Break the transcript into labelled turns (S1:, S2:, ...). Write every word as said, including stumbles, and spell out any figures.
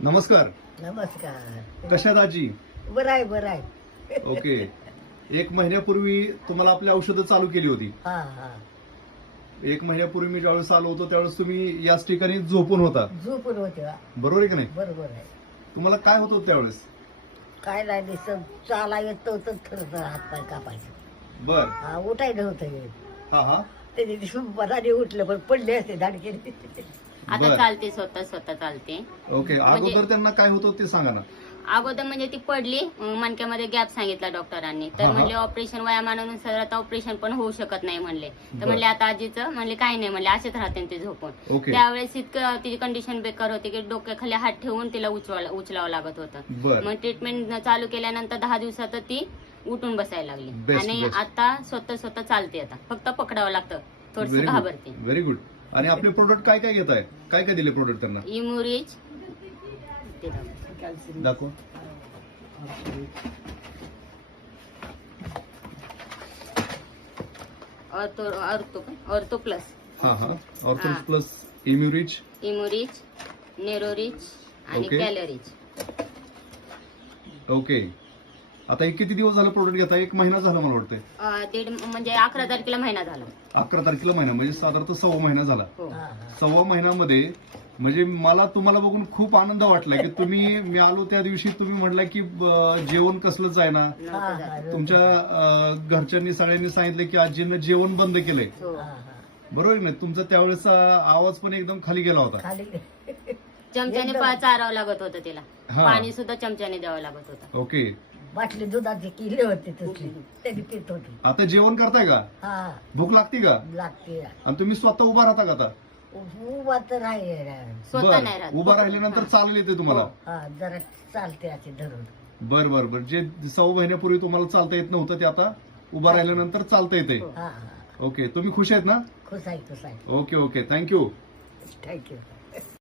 S1: नमस्कार.
S2: नमस्कार.
S1: कशात आजी?
S2: बरं आहे बरं आहे.
S1: ओके. एक महिन्यापूर्वी तुम्हाला आपली औषधं चालू केली होती.
S2: हा हा
S1: एक महिन्यापूर्वी मी ज्यावेळेस आलो होतो त्यावेळेस तुम्ही याच ठिकाणी झोपून होता,
S2: झोपून होते बा.
S1: बरोबर आहे की नाही?
S2: बरोबर आहे.
S1: तुम्हाला काय होत होतं त्यावेळेस?
S2: काय नाही दिसत, चाला येत नव्हतं, थरथर हात पाय कापायचं.
S1: बर.
S2: हा उठायला नव्हतं येत.
S1: हा हा
S2: त्याच्या दिवशी मनाने उठलं पण पडले असते दाडकेने.
S3: आता
S1: बर.
S3: चालते, स्वतः स्वतः चालते.
S1: ओके.
S3: म्हणजे-
S1: अगोदर त्यांना काय होतं ते सांगा ना.
S3: अगोदर म्हणजे ती पडली, मग मणक्यामध्ये गॅप सांगितला डॉक्टरांनी.
S1: हा,
S3: तर
S1: हा.
S3: म्हणले ऑपरेशन वयामानानुसार आता ऑपरेशन पण होऊ शकत नाही म्हणले. तर
S1: बर.
S3: म्हणले आता आजीचं म्हणले काही नाही म्हणले, असेच राहते ते झोपून.
S1: ओके.
S3: त्यावेळेस इतकं तिची कंडिशन बेकार होती की डोक्याखाली हात ठेवून तिला उचवायला उचलावं लागत होतं.
S1: बर.
S3: मग ट्रीटमेंट चालू केल्यानंतर दहा दिवसात ती उठून बसायला लागली.
S1: Best,
S3: आणि
S1: best.
S3: आता स्वतः स्वतः चालते. आता फक्त पकडावं लागतं, थोडस
S1: व्हेरी
S3: घाबरते.
S1: गुड. Very good. आणि आपले प्रोडक्ट काय काय घेत आहे? काय काय दिले प्रोडक्ट त्यांना?
S3: इम्युरिज ते दाखव.
S1: दाखव.
S3: ऑर्थो ऑर्थो ऑर्थो प्लस,
S1: हा हा ऑर्थो
S3: हा.
S1: प्लस, इम्युरिच.
S3: इम्युरिच, नेरोरिच आणि
S1: ओके.
S3: कॅलरीच.
S1: ओके. आता हे किती दिवस झालं प्रोडक्ट घेता? एक महिना झाला मला वाटतंय.
S3: अं, दीड म्हणजे अकरा तारखेला महिना झाला.
S1: अकरा तारखेला महिना म्हणजे साधारणतः सव्वा महिना झाला.
S3: हो.
S2: हा हा
S1: सव्वा महिन्यामध्ये म्हणजे मला तुम्हाला बघून खूप आनंद वाटला की तुम्ही, मी आलो त्या दिवशी तुम्ही म्हटलं की अं, जेवण कसलंच आहे ना.
S2: हा
S3: नव्हतं झालं.
S2: हा
S1: तुमच्या अं, घरच्यांनी सगळ्यांनी सांगितलं की आजीनं जेवण बंद केलंय,
S3: हो.
S2: हा, हा.
S1: बरोबर आहे ना? तुमचा त्यावेळेसचा आवाज पण एकदम खाली गेला होता.
S2: खाली
S3: चमच्याने
S2: एकदम.
S3: पा- चारावं लागत होतं तिला.
S1: हा.
S3: पाणी सुद्धा चमच्याने द्यावं लागत होतं.
S1: ओके.
S2: बाटली दुधाची किल्ले होते तसली, त्यांनी पित होती.
S1: आता जेवण करताय का?
S2: हा
S1: भूक लागते का?
S2: लागते.
S1: आणि तुम्ही स्वतः उभा राहता का आता?
S2: उभा तर आहे.
S3: स्वतः नाही
S1: बर.
S3: राहत.
S1: उभा राहिल्यानंतर चालले येते तुम्हाला?
S2: हा जरा चालते अशी धरून.
S1: बर बर बर. जे सव्वा महिन्यापूर्वी तुम्हाला चालता येत नव्हतं ते आता उभा राहिल्यानंतर चालता येते.
S3: हो.
S2: हा हा
S1: ओके. तुम्ही खुश आहेत ना?
S2: खुश आहे खुश आहे.
S1: Okay okay. थँक्यू.
S2: थँक्यू.